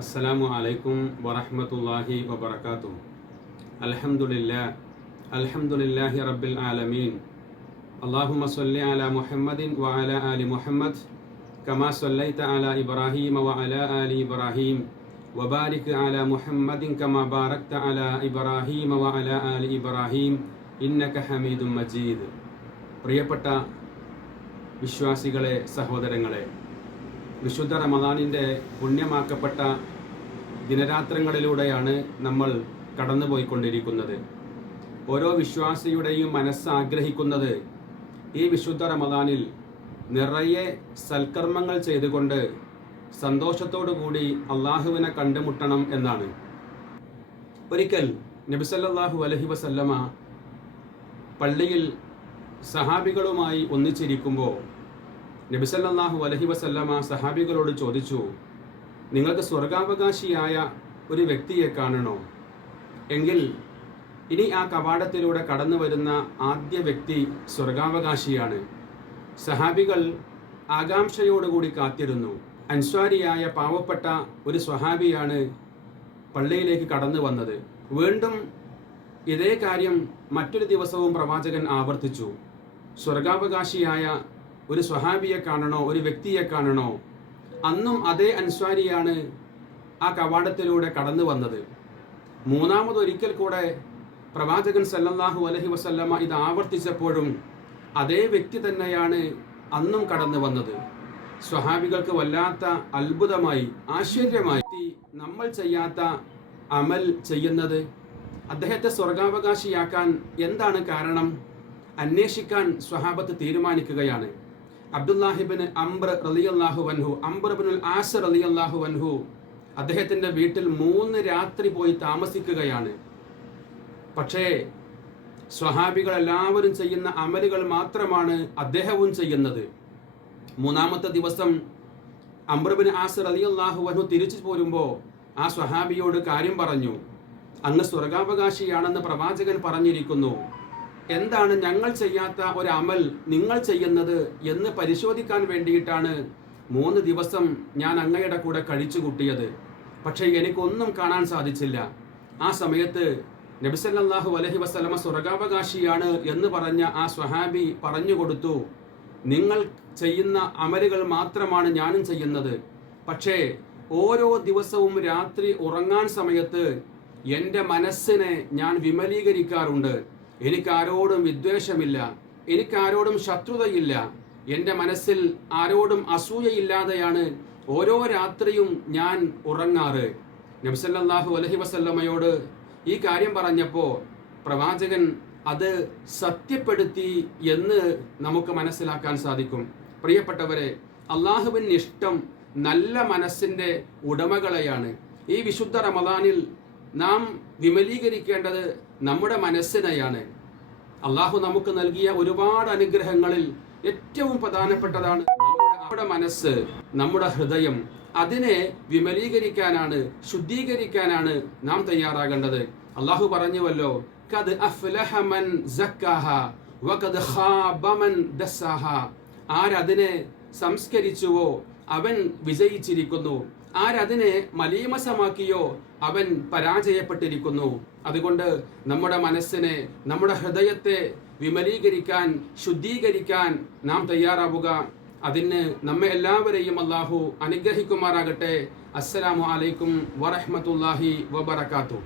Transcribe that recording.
അസ്സലാമു അലൈക്കും വറഹ്മത്തുള്ളാഹി വബറകാതുഹു. അൽഹംദുലില്ലാഹി റബ്ബിൽ ആലമീൻ. അല്ലാഹുമ്മ സ്വല്ലി അലാ മുഹമ്മദിൻ വഅലാ ആലി മുഹമ്മദ് കമാ സ്വല്ലൈത അലാ ഇബ്രാഹീമ വഅലാ ആലി ഇബ്രാഹീം വബാരിക് അലാ മുഹമ്മദിൻ കമാ ബാറക്ത അലാ ഇബ്രാഹീമ വഅലാ ആലി ഇബ്രാഹീം ഇന്നക ഹമീദും മജീദ്. പ്രിയപ്പെട്ട വിശ്വാസികളെ, സഹോദരങ്ങളെ, വിശുദ്ധ റമദാനിൻ്റെ പുണ്യമാക്കപ്പെട്ട ദിനരാത്രങ്ങളിലൂടെയാണ് നമ്മൾ കടന്നുപോയിക്കൊണ്ടിരിക്കുന്നത്. ഓരോ വിശ്വാസിയുടെയും മനസ്സ് ആഗ്രഹിക്കുന്നത് ഈ വിശുദ്ധ റമദാനിൽ നിറയെ സൽക്കർമ്മങ്ങൾ ചെയ്തുകൊണ്ട് സന്തോഷത്തോടുകൂടി അള്ളാഹുവിനെ കണ്ടുമുട്ടണം എന്നാണ്. ഒരിക്കൽ നബി സല്ലല്ലാഹു അലൈഹി വസല്ലമ പള്ളിയിൽ സഹാബികളുമായി ഒന്നിച്ചിരിക്കുമ്പോൾ നബി സല്ലല്ലാഹു അലൈഹി വസല്ലമ സഹാബികളോട് ചോദിച്ചു, നിങ്ങൾക്ക് സ്വർഗാവകാശിയായ ഒരു വ്യക്തിയെ കാണണോ? എങ്കിൽ ഇനി ആ കവാടത്തിലൂടെ കടന്നു വരുന്ന ആദ്യ വ്യക്തി സ്വർഗാവകാശിയാണ്. സഹാബികൾ ആകാംക്ഷയോടുകൂടി കാത്തിരുന്നു. അൻസ്വാരിയായ പാവപ്പെട്ട ഒരു സ്വഹാബിയാണ് പള്ളിയിലേക്ക് കടന്നു വന്നത്. വീണ്ടും ഇതേ കാര്യം മറ്റൊരു ദിവസവും പ്രവാചകൻ ആവർത്തിച്ചു. സ്വർഗാവകാശിയായ ഒരു സ്വഹാബിയെ കാണണോ, ഒരു വ്യക്തിയെ കാണണോ? അന്നും അതേ അൻസ്വാരിയാണ് ആ കവാടത്തിലൂടെ കടന്നു വന്നത്. മൂന്നാമതൊരിക്കൽ കൂടെ പ്രവാചകൻ സല്ലല്ലാഹു അലൈഹി വസല്ലമ ഇത് ആവർത്തിച്ചപ്പോഴും അതേ വ്യക്തി തന്നെയാണ് അന്നും കടന്നു വന്നത്. സ്വഹാബികൾക്ക് വല്ലാത്ത അത്ഭുതമായി, ആശ്ചര്യമായി. നമ്മൾ ചെയ്യാത്ത അമൽ ചെയ്യുന്നത് അദ്ദേഹത്തെ സ്വർഗാവകാശിയാക്കാൻ എന്താണ് കാരണം? അന്വേഷിക്കാൻ സ്വഹാബത്ത് തീരുമാനിക്കുകയാണ്. അബ്ദുല്ലാഹിബ്നു അംർ റളിയല്ലാഹു അൻഹു, അംർ ഇബ്നുൽ ആസ് റളിയല്ലാഹു അൻഹു അദ്ദേഹത്തിൻ്റെ വീട്ടിൽ 3 രാത്രി പോയി താമസിക്കുകയാണ്. പക്ഷേ സ്വഹാബികൾ എല്ലാവരും ചെയ്യുന്ന അമലുകൾ മാത്രമാണ് അദ്ദേഹവും ചെയ്യുന്നത്. മൂന്നാമത്തെ ദിവസം അംർ ഇബ്നു ആസ് റളിയല്ലാഹു അൻഹു തിരിച്ചു പോരുമ്പോൾ ആ സ്വഹാബിയോട് കാര്യം പറഞ്ഞു. അങ്ങ് സ്വർഗാവകാശിയാണെന്ന് പ്രവാചകൻ പറഞ്ഞിരിക്കുന്നു. എന്താണ് ഞങ്ങൾ ചെയ്യാത്ത ഒരു അമൽ നിങ്ങൾ ചെയ്യുന്നത് എന്ന് പരിശോധിക്കാൻ വേണ്ടിയിട്ടാണ് 3 ദിവസം ഞാൻ അങ്ങയുടെ കൂടെ കഴിച്ചു കൂട്ടിയത്. പക്ഷേ എനിക്കൊന്നും കാണാൻ സാധിച്ചില്ല. ആ സമയത്ത് നബി സല്ലല്ലാഹു അലൈഹി വസല്ലമ സ്വർഗാവകാശിയാണ് എന്ന് പറഞ്ഞ ആ സ്വഹാബി പറഞ്ഞു കൊടുത്തു, നിങ്ങൾ ചെയ്യുന്ന അമലുകൾ മാത്രമാണ് ഞാനും ചെയ്യുന്നത്. പക്ഷേ ഓരോ ദിവസവും രാത്രി ഉറങ്ങാൻ സമയത്ത് എൻ്റെ മനസ്സിനെ ഞാൻ വിമലീകരിക്കാറുണ്ട്. എനിക്കാരോടും വിദ്വേഷമില്ല, എനിക്കാരോടും ശത്രുതയില്ല. എൻ്റെ മനസ്സിൽ ആരോടും അസൂയയില്ലാതെയാണ് ഓരോ രാത്രിയും ഞാൻ ഉറങ്ങാറ്. നബി സല്ലല്ലാഹു അലൈഹി വസല്ലമയോട് ഈ കാര്യം പറഞ്ഞപ്പോൾ പ്രവാചകൻ അത് സത്യപ്പെടുത്തി എന്ന് നമുക്ക് മനസ്സിലാക്കാൻ സാധിക്കും. പ്രിയപ്പെട്ടവരെ, അള്ളാഹുവിന് ഇഷ്ടം നല്ല മനസ്സിൻ്റെ ഉടമകളെയാണ്. ഈ വിശുദ്ധ റമദാനിൽ നാം വിമലീകരിക്കേണ്ടത് നമ്മുടെ മനസ്സിനെയാണ്. അള്ളാഹു നമുക്ക് നൽകിയ ഒരുപാട് അനുഗ്രഹങ്ങളിൽ ഏറ്റവും പ്രധാനപ്പെട്ടതാണ് നമ്മുടെ മനസ്സ്, നമ്മുടെ ഹൃദയം. അതിനെ വിമലീകരിക്കാനാണ്, ശുദ്ധീകരിക്കാനാണ് നാം തയ്യാറാകേണ്ടത്. അള്ളാഹു പറഞ്ഞുവല്ലോ, ഖദ് അഫ്ലഹ മൻ സക്കാഹ വഖദ് ഖാബ മൻ ദസ്സാഹ. ആരതിനെ സംസ്കരിച്ചുവോ അവൻ വിജയിച്ചിരിക്കുന്നു, ആരതിനെ മലീമസമാക്കിയോ അവൻ പരാജയപ്പെട്ടിരിക്കുന്നു. അതുകൊണ്ട് നമ്മുടെ മനസ്സിനെ, നമ്മുടെ ഹൃദയത്തെ വിമലീകരിക്കാൻ, ശുദ്ധീകരിക്കാൻ നാം തയ്യാറാവുക. അതിന് നമ്മെ എല്ലാവരെയും അല്ലാഹു അനുഗ്രഹിക്കുമാറാകട്ടെ. അസ്സലാമു അലൈക്കും വറഹ്മത്തുള്ളാഹി വബറകാതുഹു.